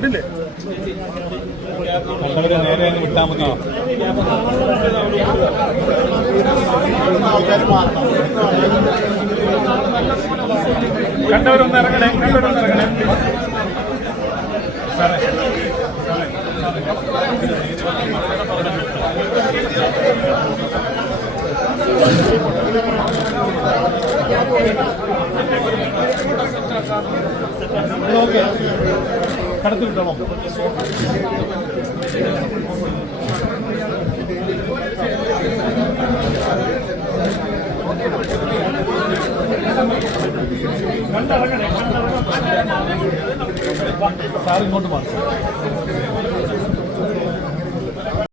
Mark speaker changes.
Speaker 1: കണ്ടില്ലേ? കണ്ടവരെ നേരെ വിട്ടാൽ മതിയോ? കണ്ടവരൊന്ന് ഇറങ്ങണേ കണ്ടവരൊന്ന് ഇറങ്ങണേ. ഓക്കെ കടത്തി വിട്ടോളൂ കണ്ടിറങ്ങണേ കണ്ടിറങ്ങണം സാർ ഇങ്ങോട്ട് മാറി